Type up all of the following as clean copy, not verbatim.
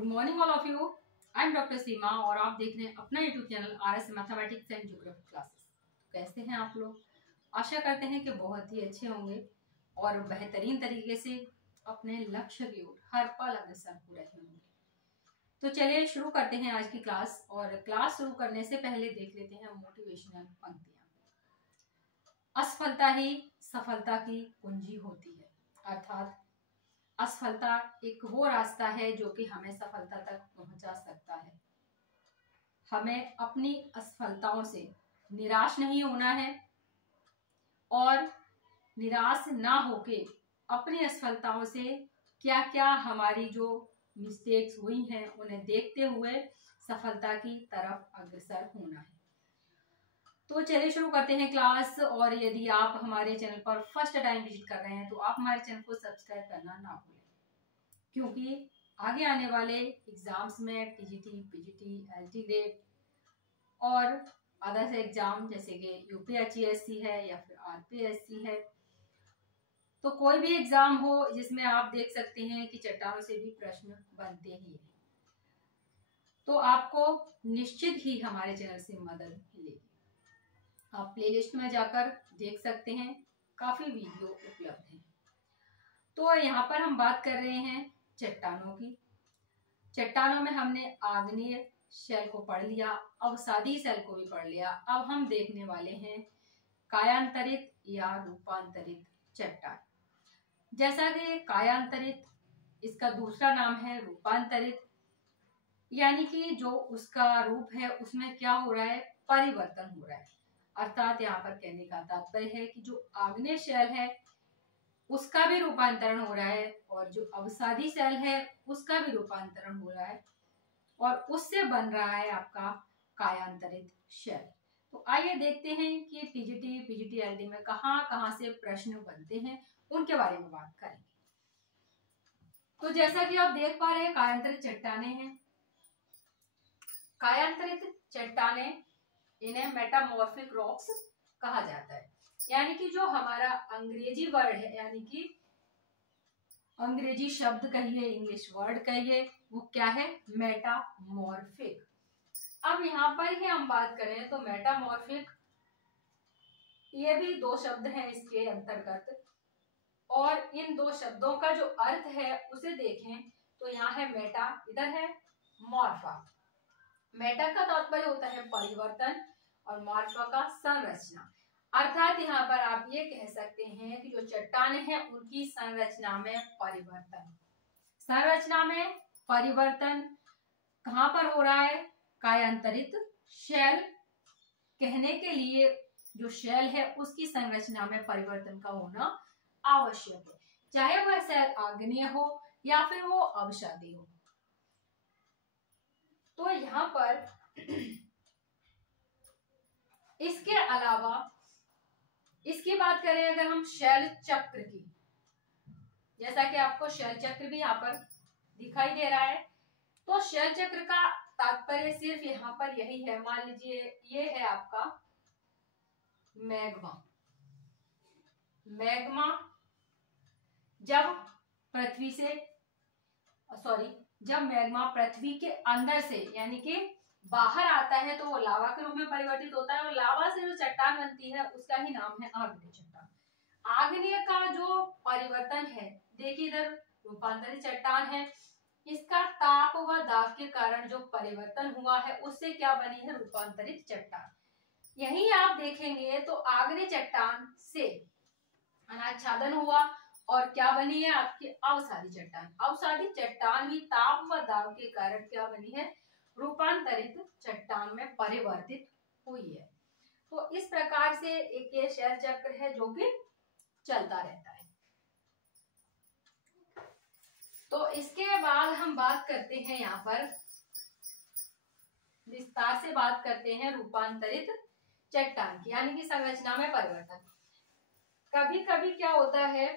Good morning all of you. I am doctor Seema और आप देख रहे हैं अपना YouTube channel RS mathematics and geography classes. कैसे हैं आप लोग? आशा करते हैं कि बहुत ही अच्छे होंगे और बेहतरीन तरीके से अपने लक्ष्य की ओर हर पल अग्रसर हो रहे होंगे। तो चलिए शुरू करते हैं आज की क्लास। और क्लास शुरू करने से पहले देख लेते हैं मोटिवेशनल पंक्तियां। असफलता ही सफलता की कुंजी होती है, अर्थात असफलता एक वो रास्ता है जो कि हमें सफलता तक पहुंचा सकता है। हमें अपनी असफलताओं से निराश नहीं होना है और निराश ना होके अपनी असफलताओं से क्या क्या हमारी जो मिस्टेक्स हुई हैं उन्हें देखते हुए सफलता की तरफ अग्रसर होना है। तो चलिए शुरू करते हैं क्लास। और यदि आप हमारे चैनल पर फर्स्ट टाइम विजिट कर रहे हैं तो आप हमारे चैनल को सब्सक्राइब करना ना भूलें, क्योंकि आगे आने वाले एग्जाम्स में टीजीटी, पीजीटी, एलटी ग्रेड और अदर्स एग्जाम जैसे कि यूपीएससी है या फिर आरपीएससी है, तो कोई भी एग्जाम हो जिसमें आप देख सकते हैं कि चट्टानों से भी प्रश्न बनते ही हैं, तो आपको निश्चित ही हमारे चैनल से मदद मिलेगी। आप प्लेलिस्ट में जाकर देख सकते हैं, काफी वीडियो उपलब्ध हैं। तो यहाँ पर हम बात कर रहे हैं चट्टानों की। चट्टानों में हमने आग्नेय शेल को पढ़ लिया, अवसादी शेल को भी पढ़ लिया। अब हम देखने वाले हैं कायांतरित या रूपांतरित चट्टान। जैसा कि कायांतरित, इसका दूसरा नाम है रूपांतरित, यानी कि जो उसका रूप है उसमें क्या हो रहा है, परिवर्तन हो रहा है। अर्थात यहाँ पर कहने का तात्पर्य है कि जो आग्नेय शेल है उसका भी रूपांतरण हो रहा है और जो अवसादी शेल है उसका भी रूपांतरण हो रहा है और उससे बन रहा है आपका कायांतरित शेल। तो आइए देखते हैं कि टीजीटी, पीजीटी, एलडी में कहाँ से प्रश्न बनते हैं, उनके बारे में बात करेंगे। तो जैसा कि आप देख पा रहे हैं कायांतरित चट्टाने हैं। कायांतरित चट्टाने, इन्हें मेटामॉर्फिक रॉक्स कहा जाता है। यानी कि जो हमारा अंग्रेजी वर्ड है, यानी कि अंग्रेजी शब्द कहिए, इंग्लिश वर्ड कहिए, वो क्या है, मेटामॉर्फिक। अब यहाँ पर ही हम बात करें तो मेटामॉर्फिक, ये भी दो शब्द हैं इसके अंतर्गत, और इन दो शब्दों का जो अर्थ है उसे देखें तो यहाँ है मेटा, इधर है मॉर्फा। मेटा का तात्पर्य होता है परिवर्तन और मॉर्फा का संरचना। अर्थात यहाँ पर आप ये कह सकते हैं कि जो चट्टान है उनकी संरचना में परिवर्तन, संरचना में परिवर्तन कहाँ पर हो रहा है, कायांतरित शेल। कहने के लिए जो शेल है उसकी संरचना में परिवर्तन का होना आवश्यक है, चाहे वह शेल आग्नेय हो या फिर वो अवसादी हो। तो यहाँ पर इसके अलावा इसकी बात करें अगर हम शेल चक्र की, जैसा कि आपको शेल चक्र भी यहाँ पर दिखाई दे रहा है, तो शेल चक्र का तात्पर्य सिर्फ यहाँ पर यही है। मान लीजिए ये है आपका मैग्मा। मैग्मा जब मैग्मा पृथ्वी के अंदर से यानी कि बाहर आता है तो वो लावा के रूप में परिवर्तित होता है और लावा से जो चट्टान बनती है उसका ही नाम है आग्नेय चट्टान। आग्नेय का जो परिवर्तन है, देखिए इधर रूपांतरित चट्टान है, इसका ताप व दाब के कारण जो परिवर्तन हुआ है उससे क्या बनी है, रूपांतरित चट्टान। यही आप देखेंगे तो आग्नेय चट्टान से अनाच्छादन हुआ और क्या बनी है आपकी अवसादी चट्टान। अवसादी चट्टान भी ताप व दाब के कारण क्या बनी है, रूपांतरित चट्टान में परिवर्तित हुई है। तो इस प्रकार से एक ये शेल चक्र है जो कि चलता रहता है। तो इसके बाद हम बात करते हैं, यहाँ पर विस्तार से बात करते हैं रूपांतरित चट्टान की, यानी कि संरचना में परिवर्तन। कभी कभी क्या होता है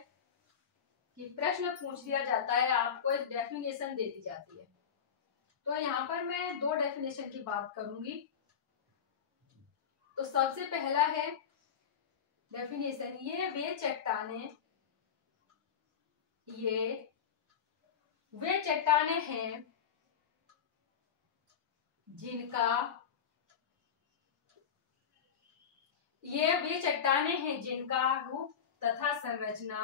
कि प्रश्न पूछ लिया जाता है, आपको एक डेफिनेशन दे दी जाती है, तो यहाँ पर मैं दो डेफिनेशन की बात करूंगी। तो सबसे पहला है डेफिनेशन, ये वे चट्टाने हैं जिनका ये वे चट्टानें हैं जिनका रूप तथा संरचना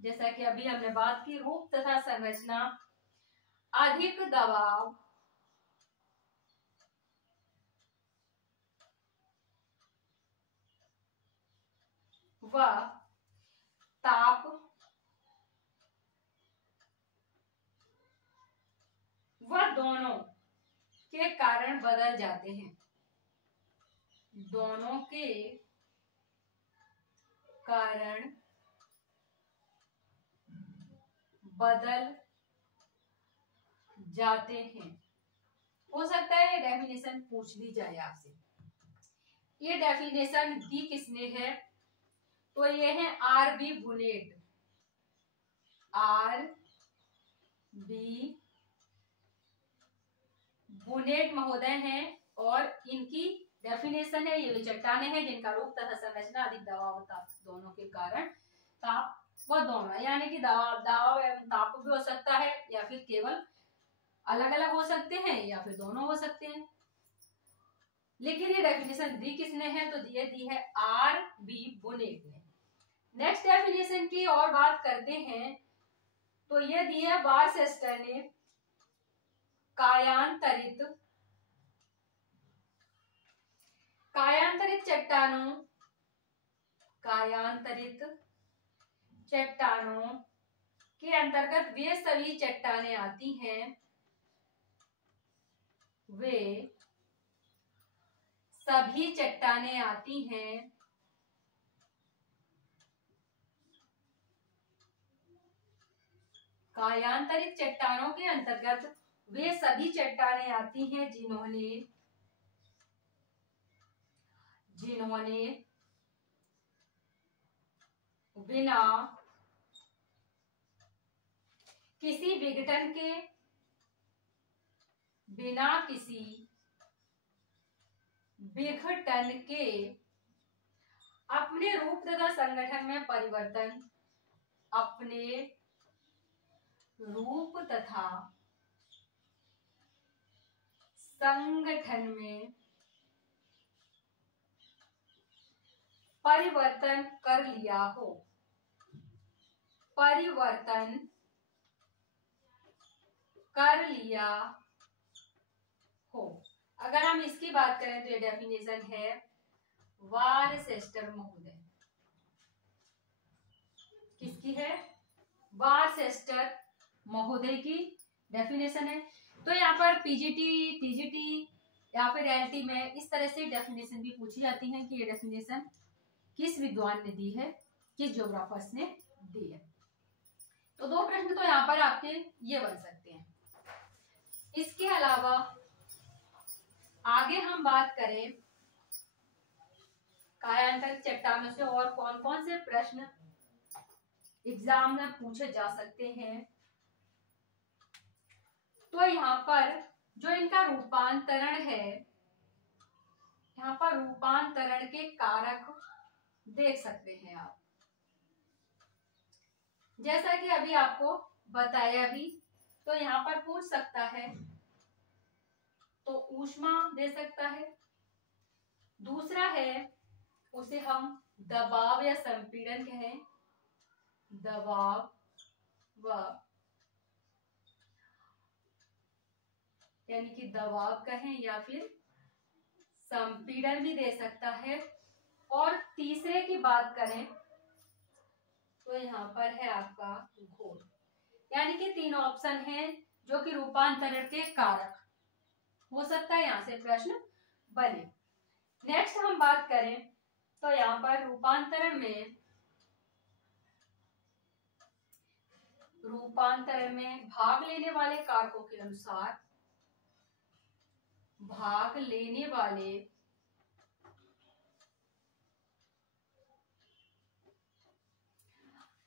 जैसा कि अभी हमने बात की, रूप तथा संरचना अधिक दबाव व ताप व दोनों के कारण बदल जाते हैं। दोनों के कारण बदल जाते हैं। हो सकता है ये डेफिनेशन पूछ ली जाए आपसे। ये डेफिनेशन दी किसने है? तो ये है R.B. बुनेट। R.B. बुनेट महोदय हैं और इनकी डेफिनेशन है, ये चट्टानें हैं जिनका रूप तथा संरचना अधिक दबाव ताप दोनों के कारण ताप व दोनों, यानी कि दबाव एवं ताप भी हो सकता है या फिर केवल अलग अलग हो सकते हैं या फिर दोनों हो सकते हैं। लेकिन ये डेफिनेशन दी किसने है? तो ये दी है R.B. बुनेट ने। नेक्स्ट डेफिनेशन की और बात करते हैं तो ये दी है बारसेस्टर ने। चट्टानों के अंतर्गत वे सभी चट्टानें आती हैं, कायांतरित चट्टानों के अंतर्गत वे सभी चट्टानें आती हैं जिन्होंने बिना किसी विघटन के अपने रूप तथा संगठन में परिवर्तन कर लिया हो। अगर हम इसकी बात करें तो ये डेफिनेशन है बारसेस्टर महोदय। किसकी है? बारसेस्टर महोदय की डेफिनेशन है। तो यहाँ पर पीजीटी, टीजीटी या फिर एलटी में इस तरह से डेफिनेशन भी पूछी जाती है कि ये डेफिनेशन किस विद्वान ने दी है, किस ज्योग्राफर्स ने दी है। तो दो प्रश्न तो यहाँ पर आपके ये बन सकते हैं। इसके अलावा आगे हम बात करें कायांतरित चट्टानों से और कौन कौन से प्रश्न एग्जाम में पूछे जा सकते हैं। तो यहाँ पर जो इनका रूपांतरण है, यहाँ पर रूपांतरण के कारक देख सकते हैं आप। जैसा कि अभी आपको बताया भी, तो यहाँ पर पूछ सकता है तो ऊष्मा दे सकता है। दूसरा है उसे हम दबाव या संपीड़न कहें, दबाव व यानी कि दबाव कहें या फिर संपीड़न भी दे सकता है। और तीसरे की बात करें तो यहाँ पर है आपका घोल, यानी कि तीन ऑप्शन हैं जो कि रूपांतरण के कारक हो सकता है, यहाँ से प्रश्न बने। नेक्स्ट हम बात करें तो यहाँ पर रूपांतरण में भाग लेने वाले कारकों के अनुसार भाग लेने वाले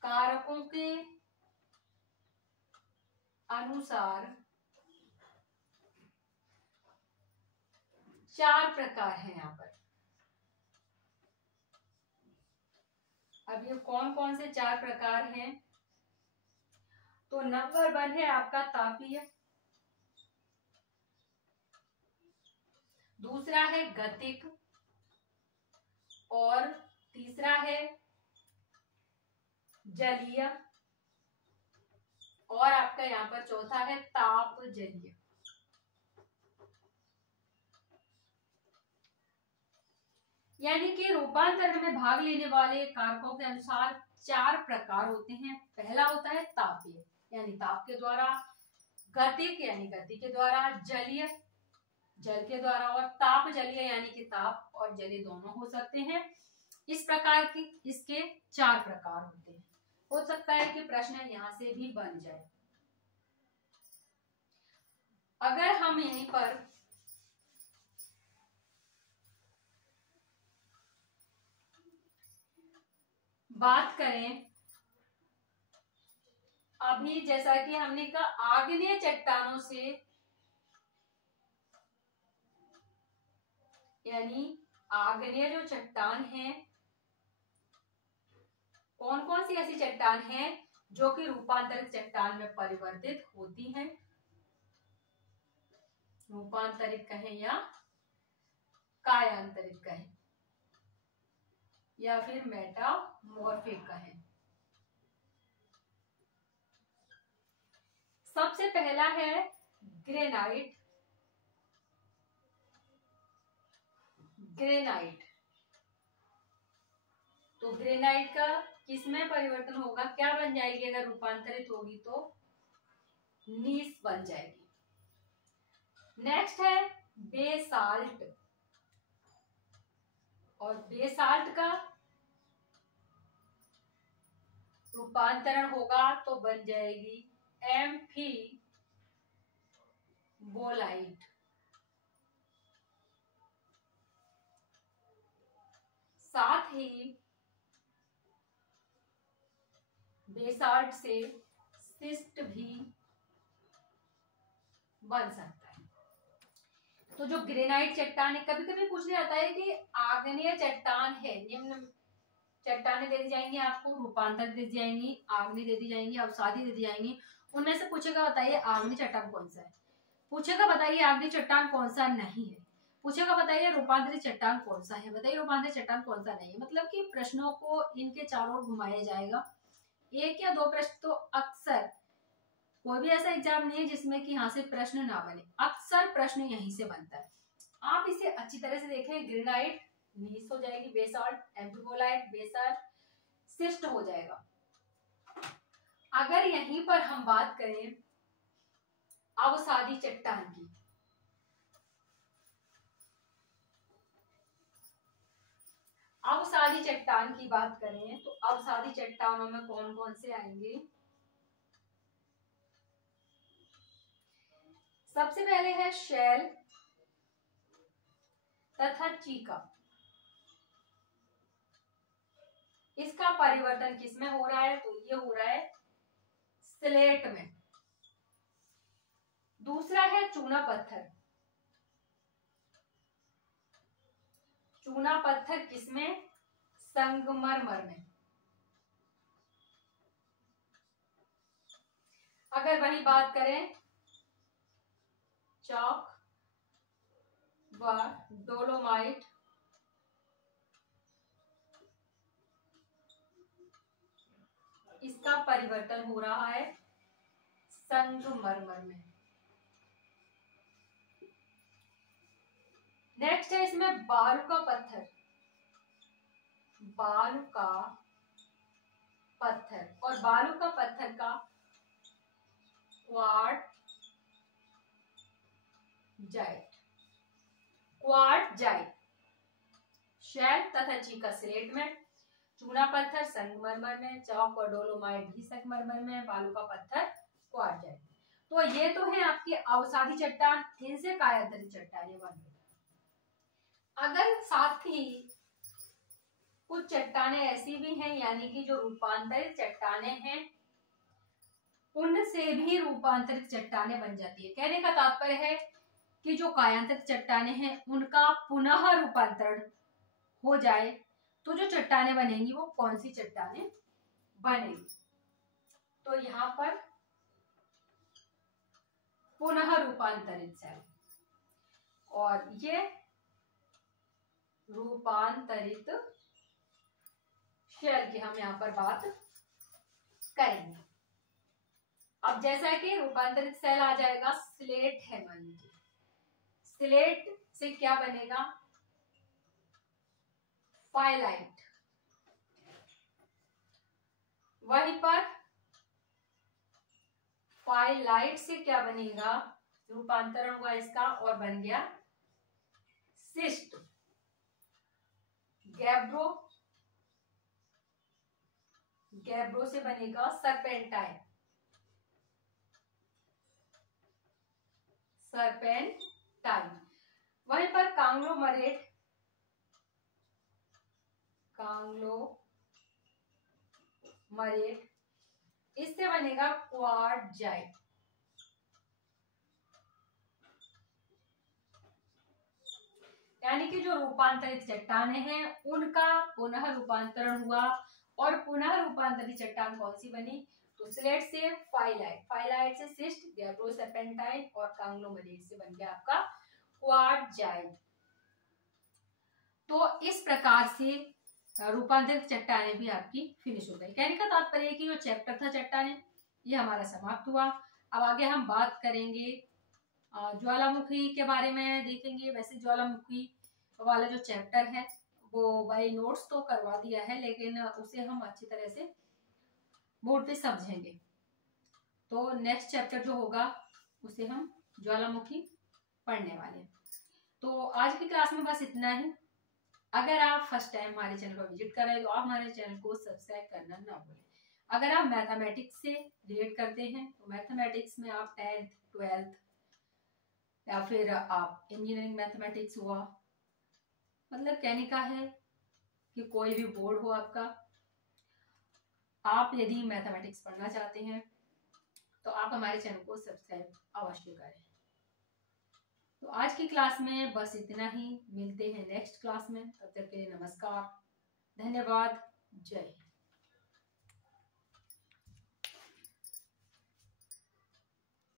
कारकों के अनुसार 4 प्रकार हैं यहाँ पर। अब ये कौन कौन से 4 प्रकार हैं? तो नंबर 1 है आपका तापीय, दूसरा है गतिक, और तीसरा है जलीय, और आपका यहाँ पर चौथा है ताप जलीय। यानी कि रूपांतरण में भाग लेने वाले कारकों के अनुसार 4 प्रकार होते हैं। पहला होता है तापीय यानी ताप के द्वारा, गतिक यानी गति के द्वारा, जलीय जल के द्वारा, और ताप जलीय यानी कि ताप और जलीय दोनों हो सकते हैं। इस प्रकार की इसके 4 प्रकार होते हैं। हो सकता है कि प्रश्न यहां से भी बन जाए। अगर हम यहीं पर बात करें, अभी जैसा कि हमने कहा आग्नेय चट्टानों से, यानी आग्नेय जो चट्टान है, कौन कौन सी ऐसी चट्टान है जो कि रूपांतरित चट्टान में परिवर्तित होती हैं? रूपांतरित कहें या कायांतरित कहें या फिर मेटामॉर्फिक कहें। सबसे पहला है ग्रेनाइट। ग्रेनाइट, तो ग्रेनाइट का किसमें परिवर्तन होगा, क्या बन जाएगी? अगर रूपांतरित होगी तो नीस बन जाएगी। नेक्स्ट है बेसाल्ट, और बेसाल्ट का रूपांतरण होगा तो बन जाएगी एम्फीबोलाइट। साथ ही बेसाल्ट से सिस्ट भी बन सकता है। तो जो ग्रेनाइट चट्टान है, कभी कभी पूछ लिया जाता है कि आग्नेय चट्टान है, निम्न चट्टानें दे दी जाएंगी आपको, रूपांतर दे दी जाएंगी, आग्नेय दे दी जाएंगी, अवसादी दे दी जाएंगी, उनमें से पूछेगा बताइए आग्नेय चट्टान कौन सा है, पूछेगा बताइए आग्नेय चट्टान कौन सा नहीं है, पूछेगा बताइए रूपांतरित चट्टान कौन सा है, बताइए रूपांतरित चट्टान कौन सा नहीं है। मतलब कि प्रश्नों को इनके चारों ओर घुमाया जाएगा। 1 या 2 प्रश्न तो अक्सर, कोई भी ऐसा एग्जाम नहीं है जिसमें कि यहाँ से प्रश्न ना बने, अक्सर प्रश्न यहीं से बनता है। आप इसे अच्छी तरह से देखें। ग्रेनाइट नीस हो जाएगी, बेसाल्ट एम्फीबोलाइट, बेसाल्ट सिस्ट हो जाएगा। अगर यहीं पर हम बात करें अवसादी चट्टान की, अवसादी चट्टान की बात करें तो अवसादी चट्टानों में कौन कौन से आएंगे? सबसे पहले है शैल तथा चीका। इसका परिवर्तन किसमें हो रहा है? तो ये हो रहा है स्लेट में। दूसरा है चूना पत्थर। चूना पत्थर किसमें? संगमरमर में। अगर वही बात करें चॉक व डोलोमाइट, इसका परिवर्तन हो रहा है संगमरमर में। नेक्स्ट है इसमें बालू का पत्थर। बालू का पत्थर, और बालू का पत्थर का क्वार्टजाइट। क्वार्टजाइट शैल तथा चीका स्लेट में, चूना पत्थर संगमरमर में, चौक और डोलोमाइट भी संगमरमर में, बालू का पत्थर क्वार्टजाइट। तो ये तो है आपकी अवसादी चट्टान, इनसे कायांतरित चट्टानें बन गई। अगर साथ ही कुछ चट्टानें ऐसी भी हैं, यानी कि जो रूपांतरित चट्टानें हैं, उनसे भी रूपांतरित चट्टानें बन जाती है। कहने का तात्पर्य है कि जो कायांतरित चट्टानें हैं उनका पुनः रूपांतरण हो जाए तो जो चट्टाने बनेंगी वो कौन सी चट्टाने बनेंगी? तो यहाँ पर पुनः रूपांतरित सेल, और ये रूपांतरित शेल की हम यहाँ पर बात करेंगे। अब जैसा कि रूपांतरित सेल आ जाएगा, स्लेट है मान लीजिए, स्लेट से क्या बनेगा? फाइलाइट। वहीं पर फाइलाइट से क्या बनेगा? रूपांतरण हुआ इसका और बन गया सिस्ट। गैब्रो, गैब्रो से बनेगा सरपेंटाइन, सरपेंटाइन। वहीं पर कांग्लोमरेट, कांग्लोमरेट, इससे बनेगा क्वार्टजाइट। यानी कि जो रूपांतरित चट्टाने हैं उनका पुनः रूपांतरण हुआ, और पुनः रूपांतरित चट्टान कौन सी बनी? तो स्लेट से फाइलाइट, फाइलाइट से सिस्ट, गैब्रो सरपेंटाइन, और कांग्लोमरेट से बन गया आपका क्वार्टजाइट। तो इस प्रकार से रूपांतरित चट्टाने भी आपकी फिनिश हो गई। कहने का तात्पर्य कि जो चैप्टर था चट्टाने, ये हमारा समाप्त हुआ। अब आगे हम बात करेंगे ज्वालामुखी के बारे में, देखेंगे। वैसे ज्वालामुखी वाला जो चैप्टर है वो बाई नोट्स तो करवा दिया है, लेकिन उसे हम अच्छी तरह से बोर्ड पे समझेंगे। तो नेक्स्ट चैप्टर जो होगा उसे हम ज्वालामुखी पढ़ने वाले हैं। तो आज की क्लास में बस इतना ही। अगर आप फर्स्ट टाइम हमारे चैनल को विजिट कर रहे हैं तो आप हमारे चैनल को सब्सक्राइब करना ना भूलें। अगर आप मैथमेटिक्स से रिलेट करते हैं तो मैथमेटिक्स में आप 10th 12th या फिर आप इंजीनियरिंग मैथमेटिक्स हुआ, मतलब कहने का है कि कोई भी बोर्ड हो आपका, आप यदि मैथमेटिक्स पढ़ना चाहते हैं तो आप हमारे चैनल को सब्सक्राइब अवश्य करें। तो आज की क्लास में बस इतना ही। मिलते हैं नेक्स्ट क्लास में, तब तक के लिए नमस्कार, धन्यवाद, जय हिंद।